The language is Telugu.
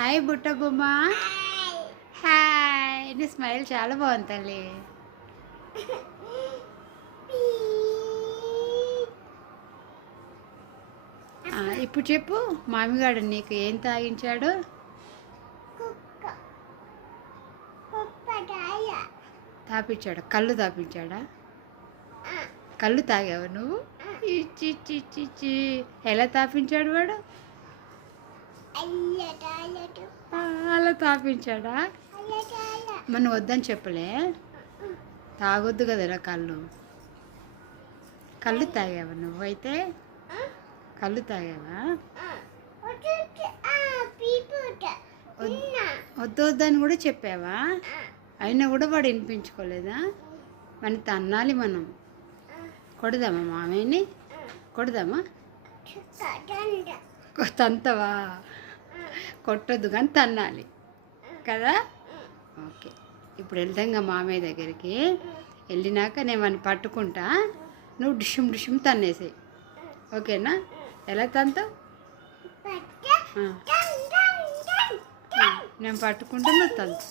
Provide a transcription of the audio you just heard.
హాయ్ బుట్ట బొమ్మ. హాయ్, నీ స్మైల్ చాలా బాగుంది తల్లి. ఇప్పుడు చెప్పు, మామిగాడు నీకు ఏం తాగించాడు? తాపించాడా? కళ్ళు తాపించాడా? కళ్ళు తాగావు నువ్వు? ఇచ్చి ఎలా తాపించాడు వాడు? అలా తాపించాడా? మనం వద్దని చెప్పలే, తాగొద్దు కదరా కళ్ళు. కళ్ళు తాగావా నువ్వైతే? కళ్ళు తాగావా? వద్దు వద్దని కూడా చెప్పావా? అయినా కూడా వాడు వినిపించుకోలేదా? మన తన్నాలి మనం. కొడదామా మామయ్యని? కొడదామా? తంతవా? కొట్టొద్దు కానీ తన్నాలి కదా. ఓకే, ఇప్పుడు వెళ్తాంగా మామయ్య దగ్గరికి. వెళ్ళినాక నేను వాడిని పట్టుకుంటా, నువ్వు డిషుమ్ డిషుమ్ తన్నేసేయి. ఓకేనా? ఎలా తంతావు? నేను పట్టుకుంటా, నువ్వు తంతు.